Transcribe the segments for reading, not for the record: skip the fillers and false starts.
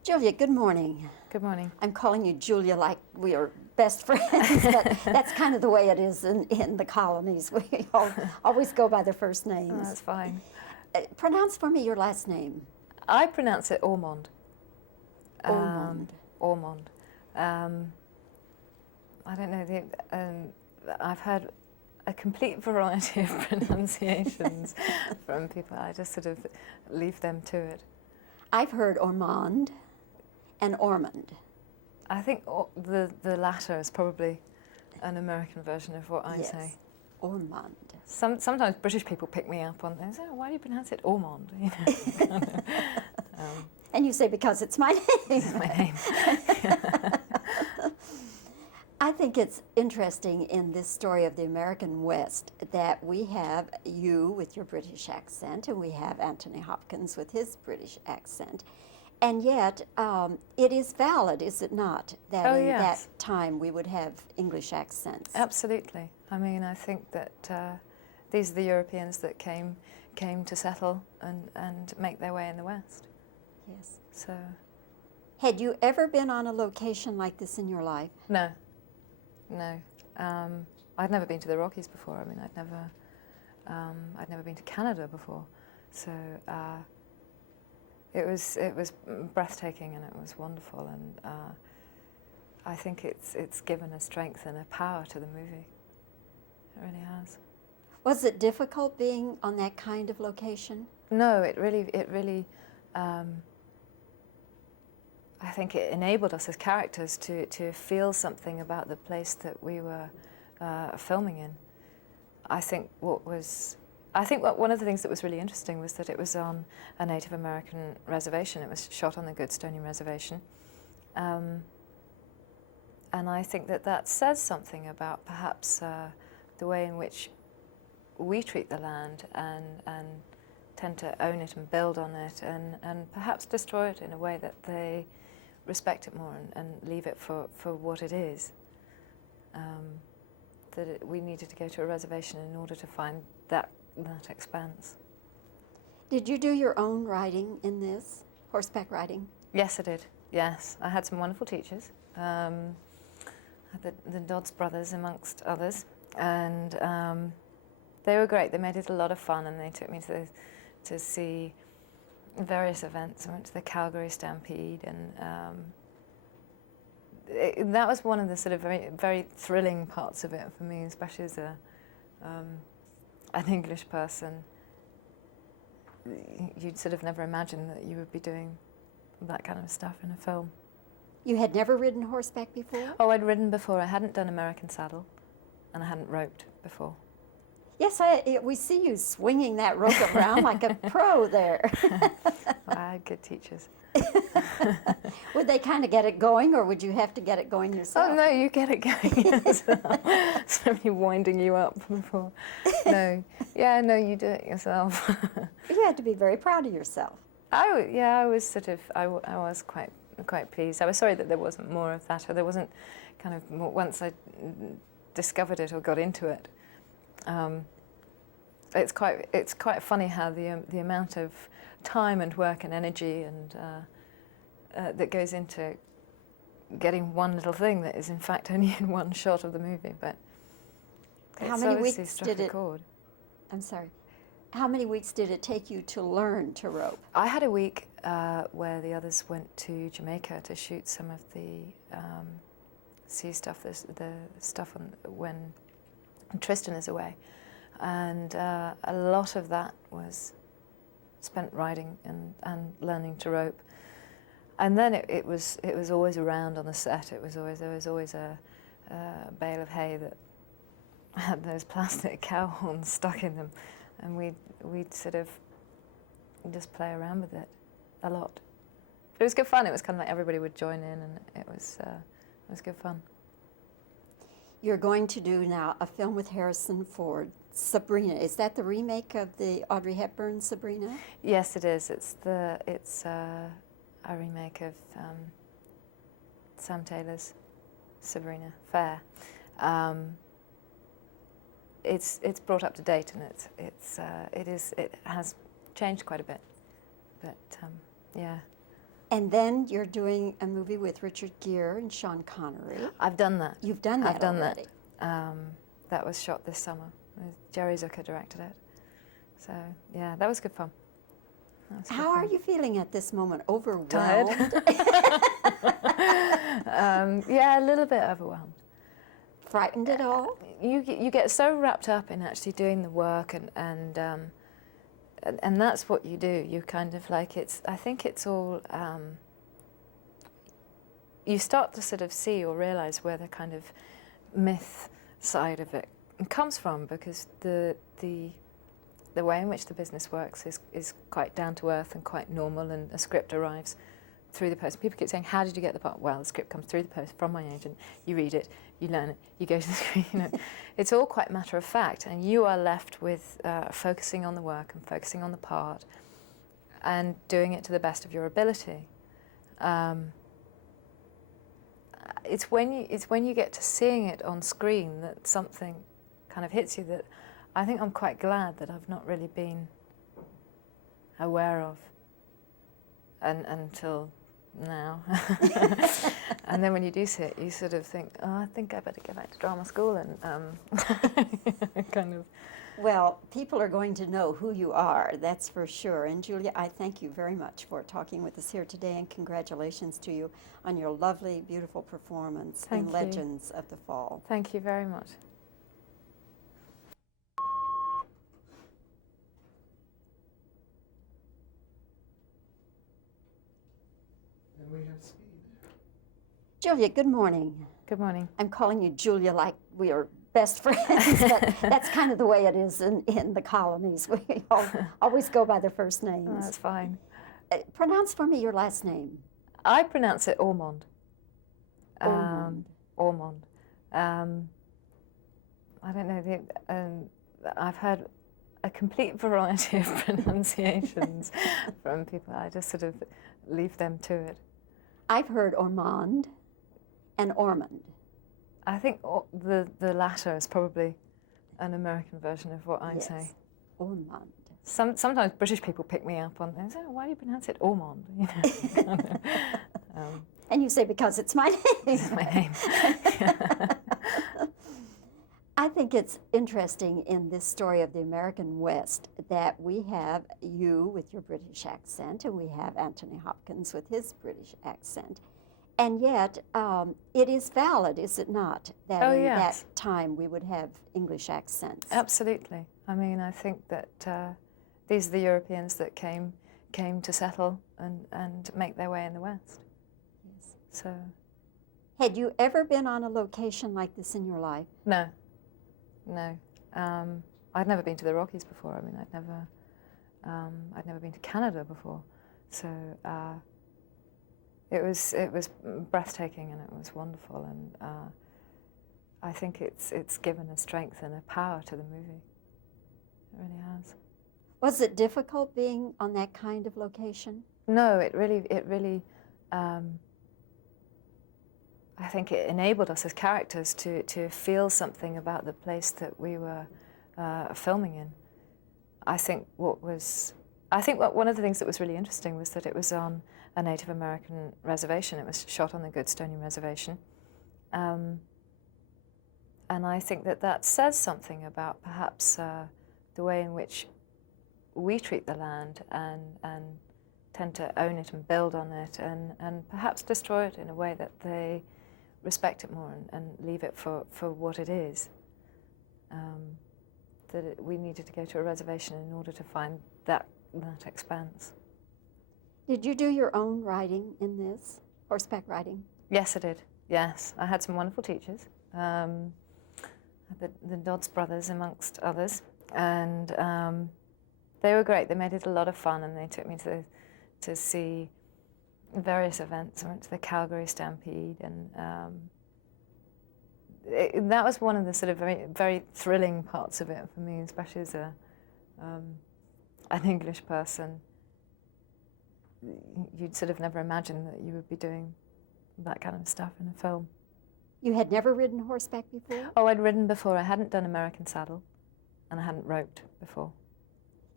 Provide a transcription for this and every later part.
Julia, good morning. Good morning. I'm calling you Julia like we are best friends, but that's kind of the way it is in the colonies. We always go by their first names. Oh, that's fine. Pronounce for me your last name. I pronounce it Ormond. Ormond. Ormond. I don't know. I've heard a complete variety of pronunciations from people. I just sort of leave them to it. I've heard Ormond and Ormond. I think the latter is probably an American version of what I Yes. say. Ormond. Sometimes British people pick me up on this. Oh, why do you pronounce it Ormond? You know, And you say, because it's my name. it's my name. I think it's interesting in this story of the American West that we have you with your British accent and we have Anthony Hopkins with his British accent. And yet, it is valid, is it not, that Oh, in yes. that time we would have English accents? Absolutely. I mean, I think that these are the Europeans that came to settle and make their way in the West. Yes. So, Had you ever been on a location like this in your life? no. I'd never been to the Rockies before. I mean, I'd never been to Canada before. So it was breathtaking and it was wonderful. And I think it's given a strength and a power to the movie. It really has. Was it difficult being on that kind of location? No, it really. I think it enabled us as characters to feel something about the place that we were filming in. I think one of the things that was really interesting was that it was on a Native American reservation. It was shot on the Goodstonian Reservation. And I think that says something about perhaps the way in which we treat the land and tend to own it and build on it and perhaps destroy it in a way that they respect it more and leave it for what it is. We needed to go to a reservation in order to find that expanse. Did you do your own riding in this, horseback riding? Yes, I did. Yes, I had some wonderful teachers. The Dodds brothers, amongst others, and they were great. They made it a lot of fun, and they took me to see various events. I went to the Calgary Stampede, and that was one of the sort of very, very thrilling parts of it for me, especially as an English person. You'd sort of never imagine that you would be doing that kind of stuff in a film. You had never ridden horseback before? Oh, I'd ridden before. I hadn't done American saddle, and I hadn't roped before. Yes, we see you swinging that rope around like a pro there. I had good teachers. Would they kind of get it going, or would you have to get it going yourself? Oh, no, you get it going as well. Somebody winding you up before. No. Yeah, no, you do it yourself. You had to be very proud of yourself. I was sort of, I was quite pleased. I was sorry that there wasn't more of that, or there wasn't kind of more, once I discovered it or got into it. It's quite funny how the amount of time and work and energy and that goes into getting one little thing that is in fact only in one shot of the movie. But How it's many obviously weeks struck did a it? chord. I'm sorry. How many weeks did it take you to learn to rope? I had a week where the others went to Jamaica to shoot some of the sea stuff, the stuff when Tristan is away. And a lot of that was spent riding and learning to rope. And then it was always around on the set. There was always a bale of hay that had those plastic cow horns stuck in them, and we'd sort of just play around with it a lot. But it was good fun. It was kind of like everybody would join in, and it was good fun. You're going to do now a film with Harrison Ford, Sabrina. Is that the remake of the Audrey Hepburn Sabrina? Yes, it is. It's a remake of Sam Taylor's Sabrina Fair. It's brought up to date, and it has changed quite a bit. But yeah, And then you're doing a movie with Richard Gere and Sean Connery. I've done that. You've done that I've done already. that. That was shot this summer. Jerry Zucker directed it. So, yeah, that was good fun. How are you feeling at this moment? Overwhelmed? Tired. Yeah, a little bit overwhelmed. Frightened at all? You get so wrapped up in actually doing the work, and that's what you do. You kind of like I think it's all. You start to sort of see or realize where the kind of myth side of it comes from, because the way in which the business works is quite down to earth and quite normal, and a script arrives through the post. People keep saying, "How did you get the part?" Well, the script comes through the post from my agent. You read it, you learn it, you go to the screen. You know, it's all quite matter of fact, and you are left with focusing on the work and focusing on the part, and doing it to the best of your ability. It's when you get to seeing it on screen that something kind of hits you that I think I'm quite glad that I've not really been aware of until now. And then when you do see it, you sort of think, oh, I think I better go back to drama school and kind of. Well, people are going to know who you are, that's for sure. And Julia, I thank you very much for talking with us here today, and congratulations to you on your lovely, beautiful performance in Legends of the Fall. Thank you very much. And we have speed. Julia, good morning. Good morning. I'm calling you Julia like we are best friends, but that's kind of the way it is in the colonies. We always go by their first names. Oh, that's fine. Pronounce for me your last name. I pronounce it Ormond. Ormond. Ormond. I don't know. I've heard a complete variety of pronunciations from people. I just sort of leave them to it. I've heard Ormond and Ormond. I think the latter is probably an American version of what I say. Ormond. Sometimes British people pick me up on this. Oh, why do you pronounce it Ormond? You know, kind of, and you say, because it's my name. It's my name. I think it's interesting in this story of the American West that we have you with your British accent, and we have Anthony Hopkins with his British accent. And yet, it is valid, is it not, that in that time we would have English accents? Absolutely. I mean, I think that these are the Europeans that came to settle and make their way in the West. Yes. So. Had you ever been on a location like this in your life? No. I'd never been to the Rockies before. I mean, I'd never been to Canada before. So. It was breathtaking, and it was wonderful, and I think it's given a strength and a power to the movie. It really has. Was it difficult being on that kind of location? No, it really. I think it enabled us as characters to feel something about the place that we were filming in. I think one of the things that was really interesting was that it was on a Native American reservation. It was shot on the Goodstonian Reservation. And I think that says something about perhaps the way in which we treat the land and tend to own it and build on it and perhaps destroy it in a way that they respect it more and leave it for what it is. We needed to go to a reservation in order to find that expanse. Did you do your own writing in this, horseback riding? Yes, I did. Yes, I had some wonderful teachers, the Dodds brothers amongst others, and they were great. They made it a lot of fun, and they took me to see various events. I went to the Calgary Stampede, and that was one of the sort of very, very thrilling parts of it for me, especially as an English person. You'd sort of never imagine that you would be doing that kind of stuff in a film. You had never ridden horseback before? Oh, I'd ridden before. I hadn't done American saddle, and I hadn't roped before.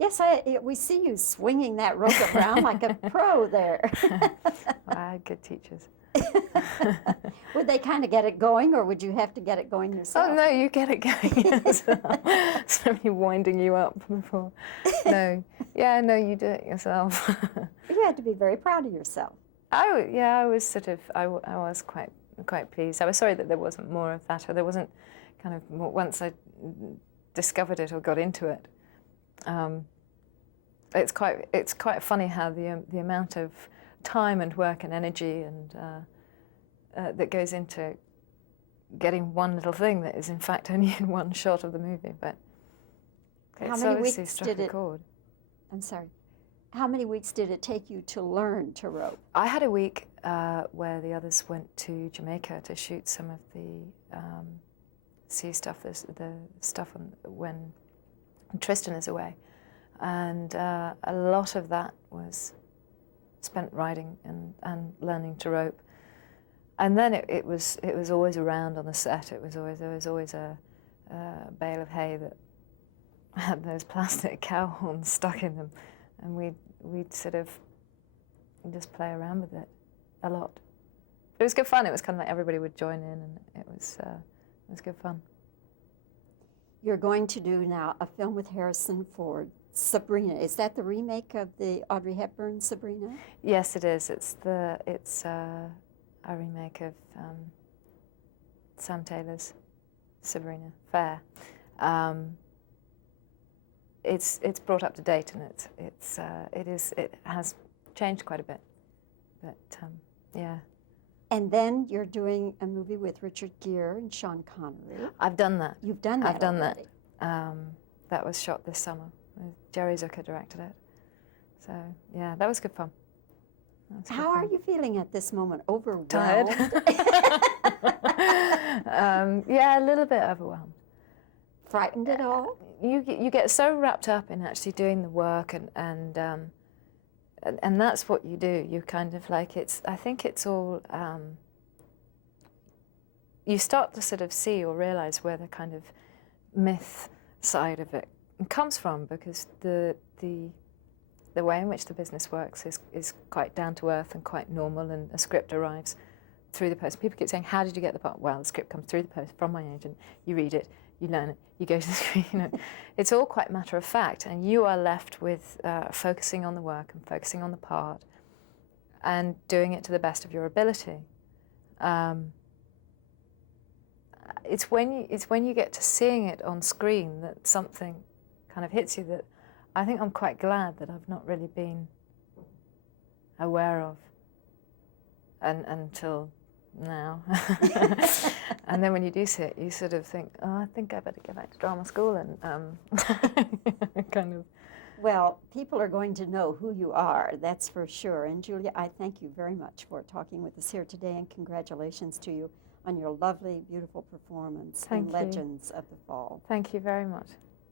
Yes, we see you swinging that rope around like a pro there. I had good teachers. Would they kind of get it going, or would you have to get it going yourself? Oh no, you get it going as well. Somebody winding you up before. No, yeah, no, you do it yourself. You had to be very proud of yourself. I was sort of, I was quite pleased. I was sorry that there wasn't more of that, or there wasn't kind of more, once I discovered it or got into it. It's quite funny how the amount of time and work and energy and that goes into getting one little thing that is in fact only in one shot of the movie, but How it's many obviously weeks struck did a it? chord. I'm sorry. How many weeks did it take you to learn to rope? I had a week where the others went to Jamaica to shoot some of the sea stuff, the stuff when Tristan is away, and a lot of that was spent riding and learning to rope. And then it was always around on the set. There was always a bale of hay that had those plastic cow horns stuck in them, and we'd sort of just play around with it a lot. It was good fun. It was kind of like everybody would join in, and it was good fun. You're going to do now a film with Harrison Ford, Sabrina. Is that the remake of the Audrey Hepburn Sabrina? Yes, it is. It's a remake of Sam Taylor's Sabrina Fair. It's brought up to date, and it has changed quite a bit, but yeah. And then you're doing a movie with Richard Gere and Sean Connery. I've done that. You've done that. I've done already. that. That was shot this summer. Jerry Zucker directed it. So yeah, that was good fun. How are you feeling at this moment? Overwhelmed? Tired. Yeah, a little bit overwhelmed. Frightened at all? You get so wrapped up in actually doing the work, and that's what you do. You kind of like I think it's all. You start to sort of see or realize where the kind of myth side of it comes from, because the way in which the business works is quite down to earth and quite normal, and a script arrives through the post. People keep saying, "How did you get the part?" Well, the script comes through the post from my agent. You read it, you learn it, you go to the screen. You know, it's all quite matter of fact, and you are left with focusing on the work and focusing on the part, and doing it to the best of your ability. It's when you get to seeing it on screen that something kind of hits you that I think I'm quite glad that I've not really been aware of until now. And then when you do see it, you sort of think, oh, I think I better go back to drama school and kind of. Well, people are going to know who you are, that's for sure. And Julia, I thank you very much for talking with us here today, and congratulations to you on your lovely, beautiful performance in Legends of the Fall. Thank you very much.